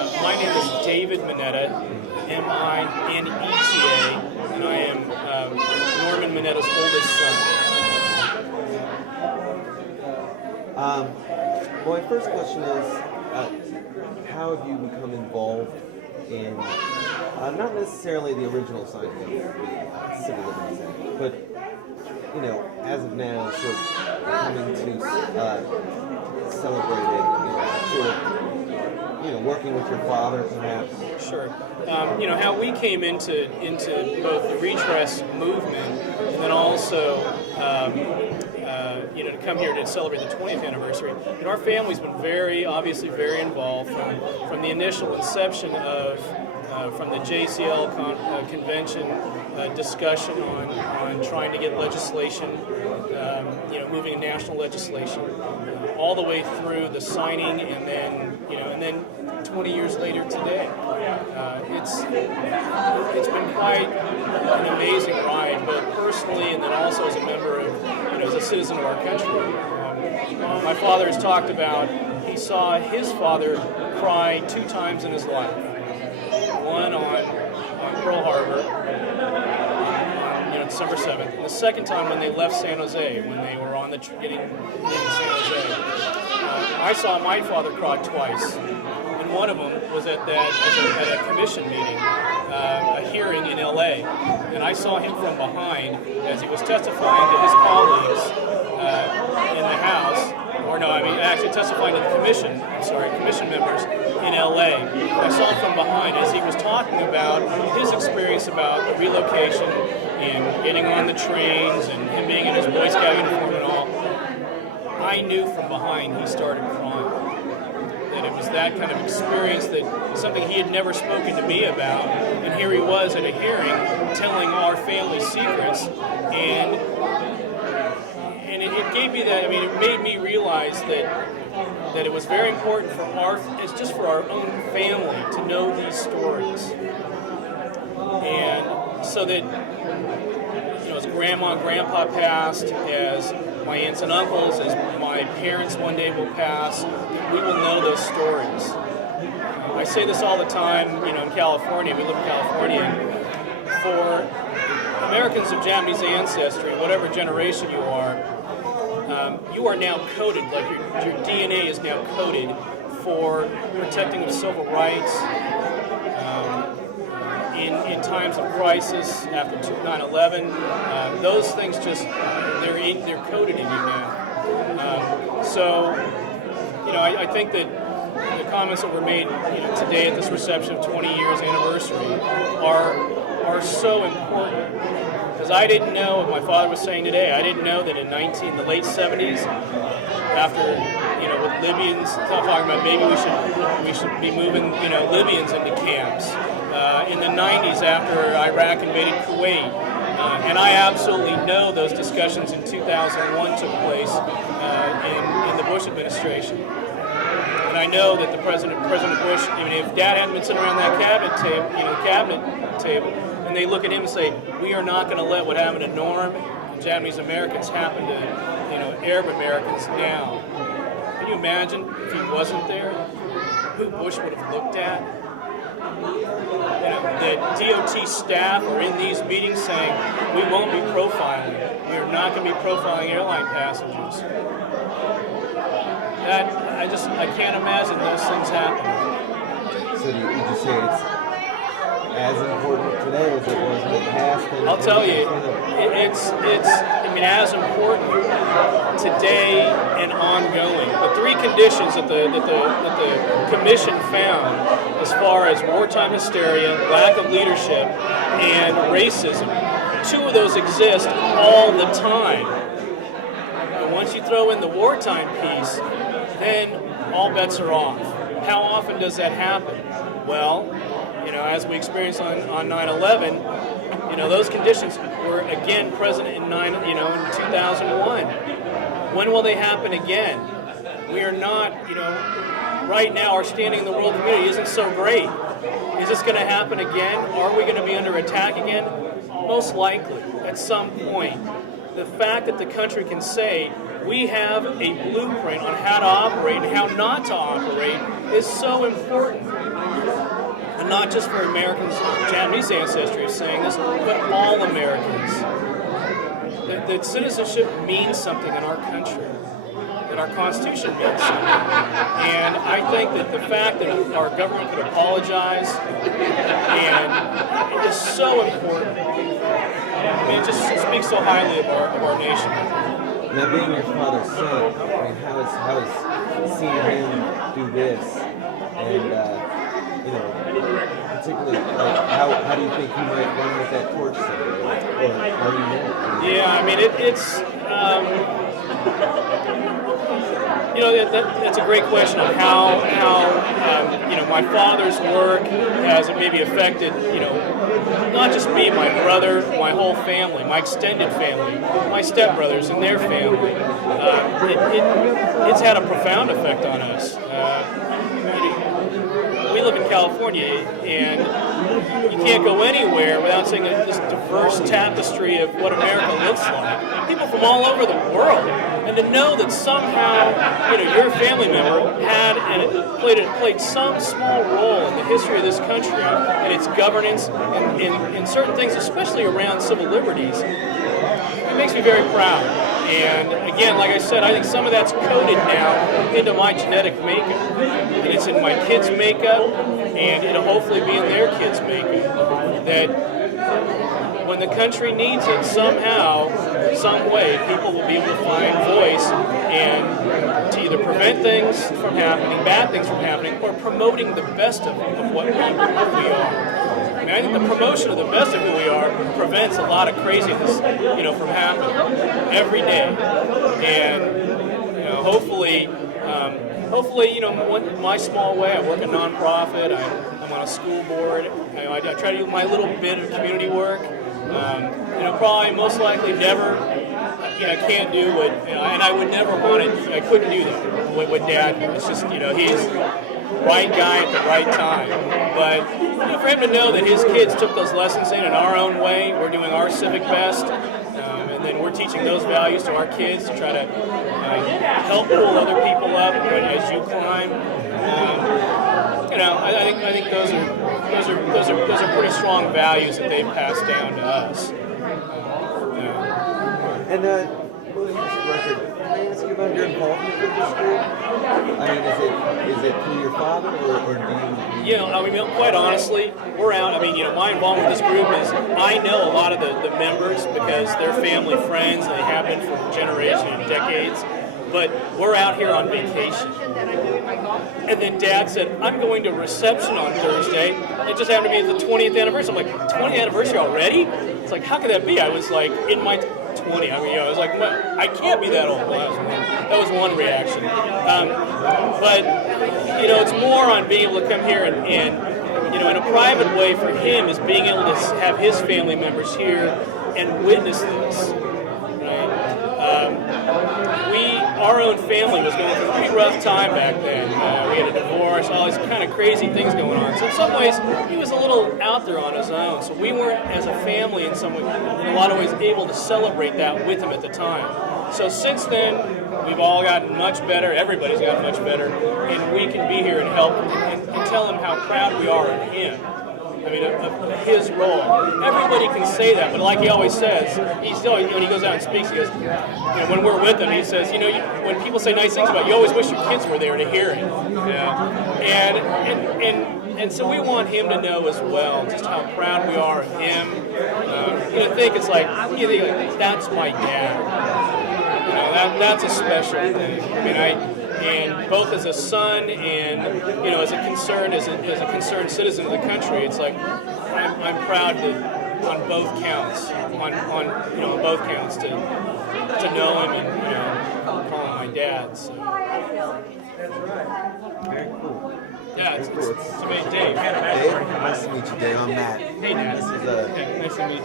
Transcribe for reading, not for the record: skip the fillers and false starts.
My name is David Mineta, M-I-N-E-T-A, and I am Norman Mineta's oldest son. My first question is, how have you become involved in, not necessarily the original signing of the Civil Liberties Act, but, as of now, sort of coming to celebrate it, working with your father, perhaps? Sure. How we came into both the redress movement and then also, to come here to celebrate the 20th anniversary. And our family's been obviously very involved from the initial inception of from the JCL convention discussion on trying to get legislation, moving in national legislation, all the way through the signing, and then 20 years later today. It's been quite an amazing ride, both personally and then also as a member of, as a citizen of our country. My father has talked about he saw his father cry 2 times in his life. One on Pearl Harbor, December 7th. And the second time when they left San Jose, when they were on getting into San Jose. I saw my father cry twice. And one of them was at a commission meeting, a hearing in LA. And I saw him from behind as he was testifying to his colleagues in the House. Actually testifying to the commission members in LA. I saw him from behind as he was talking about his experience about the relocation and getting on the trains and him being in his Boy Scout uniform and all. I knew from behind he started crying. That it was that kind of experience, that something he had never spoken to me about, and here he was at a hearing telling our family secrets, and it gave me that. It made me realize that it was very important for our own family to know these stories, and so that as Grandma and Grandpa passed, as my aunts and uncles, as my parents one day will pass, we will know those stories. I say this all the time. In California, we live in California, and for Americans of Japanese ancestry, whatever generation you are now coded, like your DNA is now coded for protecting of civil rights in times of crisis after 9/11. Those things they're coded in you now. I think that the comments that were made today at this reception of 20 years anniversary are so important. Because I didn't know what my father was saying today. I didn't know that in the late 70s, after with Libyans talking about maybe we should be moving Libyans into camps. In the 90s, after Iraq invaded Kuwait, and I absolutely know those discussions in 2001 took place in the Bush administration. And I know that President Bush, if Dad hadn't been sitting around that cabinet table, and they look at him and say, we are not going to let what happened to Norm and Japanese Americans happen to Arab Americans now. Can you imagine if he wasn't there, who Bush would have looked at? The DOT staff are in these meetings saying, we won't be profiling. We are not going to be profiling airline passengers. I can't imagine those things happening. So would you say it's as important today as it was in the past? I'll tell you, it's as important today and ongoing. The 3 conditions that the commission found, as far as wartime hysteria, lack of leadership, and racism, 2 of those exist all the time. And once you throw in the wartime piece, then all bets are off. How often does that happen? Well, as we experienced on 9/11, those conditions were again present in 2001. When will they happen again? We are not, right now our standing in the world community isn't so great. Is this going to happen again? Are we going to be under attack again? Most likely, at some point. The fact that the country can say we have a blueprint on how to operate and how not to operate is so important. not just for Americans of Japanese ancestry of saying this, but all Americans. That citizenship means something in our country, that our Constitution means something. And I think that the fact that our government could apologize and it is so important. I mean, it just speaks so highly of our nation. Now, being your father's son, I mean, how is seeing him do this, and particularly, how do you think he might run with that torch someday, or are you there? Yeah, I mean, it's that's a great question on how my father's work has maybe affected, not just me, my brother, my whole family, my extended family, my stepbrothers and their family. It's had a profound effect on us. We live in California, and you can't go anywhere without seeing this diverse tapestry of what America looks like. People from all over the world, and to know that somehow, your family member had and played some small role in the history of this country and its governance and in certain things, especially around civil liberties, it makes me very proud. And again, like I said, I think some of that's coded now into my genetic makeup. And it's in my kids' makeup, and it'll hopefully be in their kids' makeup. That when the country needs it, somehow, some way, people will be able to find voice and to either prevent things from happening, bad things from happening, or promoting the best of what we are. I mean, I think the promotion of the best of who we are prevents a lot of craziness, from happening every day. And hopefully, in my small way, I work a nonprofit. I'm on a school board. I try to do my little bit of community work. Probably most likely never. I can't do what, and I would never want it. I couldn't do that. What Dad, it's just, he's right guy at the right time. But for him to know that his kids took those lessons in our own way, we're doing our civic best, and then we're teaching those values to our kids to try to help pull other people up as you climb. I think those are pretty strong values that they've passed down to us. And moving this record, can I ask you about your involvement with the school? I mean, is it through your father, or do you? Quite honestly, we're out. My involvement with this group is I know a lot of the members because they're family friends. They have been for generations and decades. But we're out here on vacation. And then Dad said, I'm going to reception on Thursday. It just happened to be the 20th anniversary. I'm like, 20th anniversary already? It's like, how could that be? I was like in my 20. I was like, well, I can't be that old. Well, that was one reaction. But it's more on being able to come here and in a private way for him is being able to have his family members here and witness this. Our own family was going through a pretty rough time back then. We had a divorce, all these kind of crazy things going on. So in some ways, he was a little out there on his own. So we weren't, as a family, in a lot of ways, able to celebrate that with him at the time. So since then, we've all gotten much better. Everybody's gotten much better, and we can be here and help and tell him how proud we are of him. Of his role. Everybody can say that, but like he always says, when he goes out and speaks, he goes, when we're with him, he says, when people say nice things about you, always wish your kids were there to hear it. And so we want him to know as well just how proud we are of him. It's like, that's my dad. That's a special thing. And both as a son and as a concerned citizen of the country, it's like I'm proud on both counts to know him and call him my dad. So. Very cool. Yeah, it's amazing. Dave. Dave, nice to meet you, Dave. I'm Matt. Hey, Dad. This is nice to meet you.